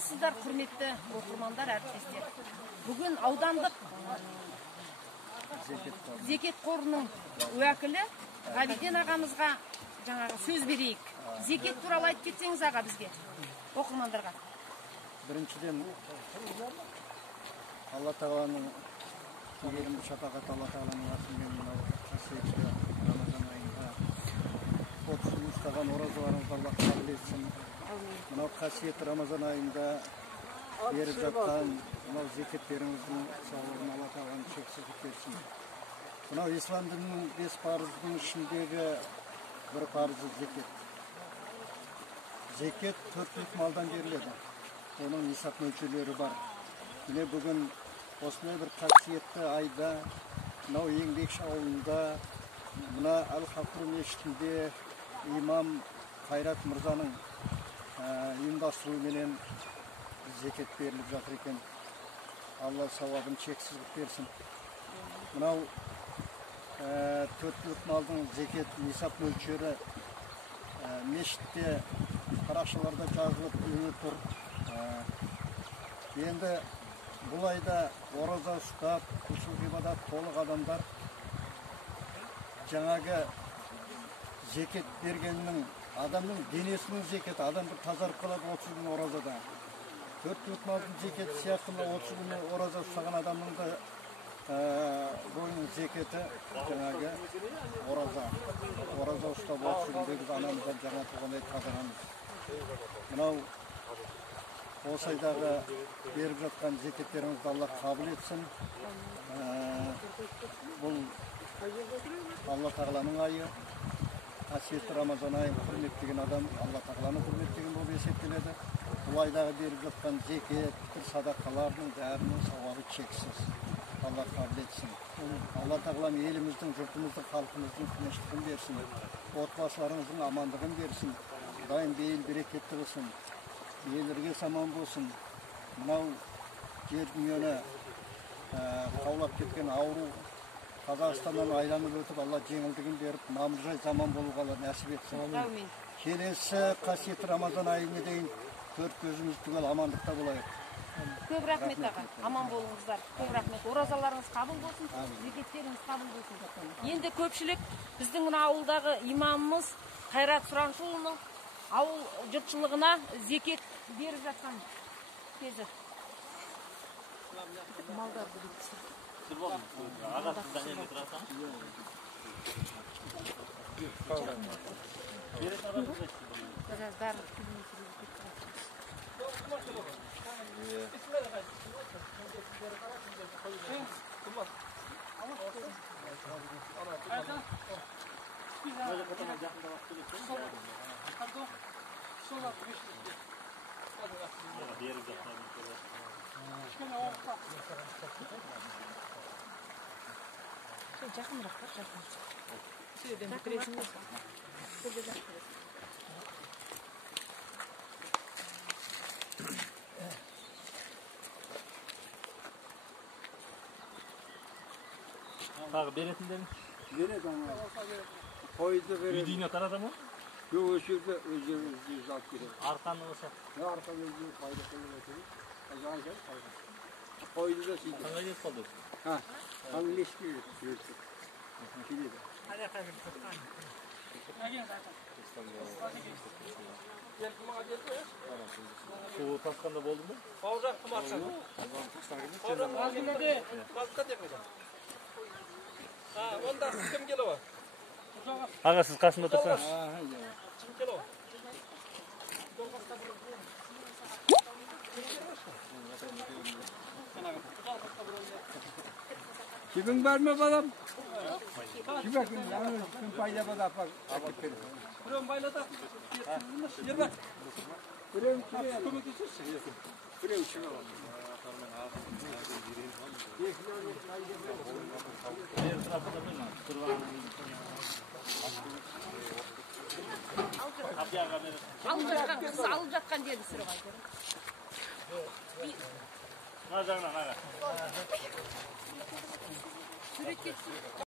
Армысыздар, құрметті оқырмандар, әріптестер. Бүгін аудандық зекет қорының уәкілі Ғабиден ағамызға жаңағы сөз берейік. Зекет туралы айтып кетсеңіз аға бізге, оқырмандарға. Біріншіден, Алла Тағаланың кегерімді шапағат Алла Тағаланың атымен мынау қасиетті Рамазан айында 30 күн ұстаған оразаларыңызды Алла қабыл етсін. Мынау қасиетті Рамазан айында беріп жатқан мынау зекеттеріңіздің сауабын Алла Тағаланың шексіздік берсін. Мынау ислам дінінің 5 парыздың ішіндегі бір парызы зекет. Зекет 4 түлік малдан беріледі. Оның нисап мөлшерлері бар. Міне бүгін осындай бір қасиетті айда, мынау Еңбекші ауылында, мына Әл-Хақыр мешітінде имам Қайрат мырзаның ұйымдастыруымен зекет беріліп жатыр екен. Алла сауабын шексіздік берсін. Мынау 4 түлік малдың зекет нисап мөлшері мешітте парақшаларда жазылып тұр. Енді бұл айда ораза ұстап, құлшылық ғибадат толық адамдар жаңағы зекет бергеннің адамның денесінің зекеті, адам бір тазарып қалады 30 күн оразада. 4 түлік малдың зекеті сияқты 30 күн ораза ұстаған адамның да бойының зекеті жаңағы ораза ұстап 30 күнде біз анамыздан жаңа туғандай тазарамыз. Мынау осы айдағы беріп жатқан зекеттеріңізді Алла қабыл етсін. Бұл Алла Тағаланың айы, қасиетті Рамазан айын құрметтеген адам Алла Тағаланы құрметтеген болып есептеледі. Бұл айдағы беріп жатқан зекет, садақалардың бәрінің сауабы шексіз. Алла қабыл етсін. Алла Тағалам еліміздің, жұртымыздың, халқымыздың тыныштығын берсін. Отбасыларыңыздың амандығын берсін. Дайын бейіл берекетті болсын. Елерге саман болсын. Мынау жер дүниені қаулап кеткен ауру Қазақстаннан айланып өтіп, Алла жеңілдігін беріп, мамыржай заман болуға нәсіп етсін. Келесі қасиетті Рамазан айына дейін 4 көзіміз түгел амандықта болайық. Көп рахмет аға, аман болыңыздар. Көп рахмет. Оразаларыңыз қабыл болсын, зекеттеріңіз қабыл болсын. Енді көпшілік біздің мына ауылдағы имамымыз Қайрат Сұраншұлының ауыл жұртшылығына зекет беріп жатқан кезі. Малдар білетсін. Ағасыздан елге тұрасың? Biraz dar жақынырақ бар, жақынырақ. Тағы беретіндерін? Береді аңа. Қойды береді. Үйдейіне тарады ма? Жоқ, осы жерде өздеріңіз алып келеді. Арқаны болса? Арқаны өздеріңіз қойды қойды өтеді. Қойды да сөйді. Қанға жетіп қалды? Қаңын ешке жүрді. Келеді. Суы тасқанда болды ма? Бауыржан қымақсан. Бауыржан қалдыңды. Қалдыққа демеді. Онда сіз кім келуі? Аға, сіз қасында тұрсаңыз. Кім келуі? Кебің бар ма балам? Кебің күн пайда бада апап берді. Біреуін байлады. Ербі. Біреуін көмектесірші. Біреуін шыға бар. Алып жатқан жерді сүріп айтыр. Мына жағынан аға. Сурет кетсін.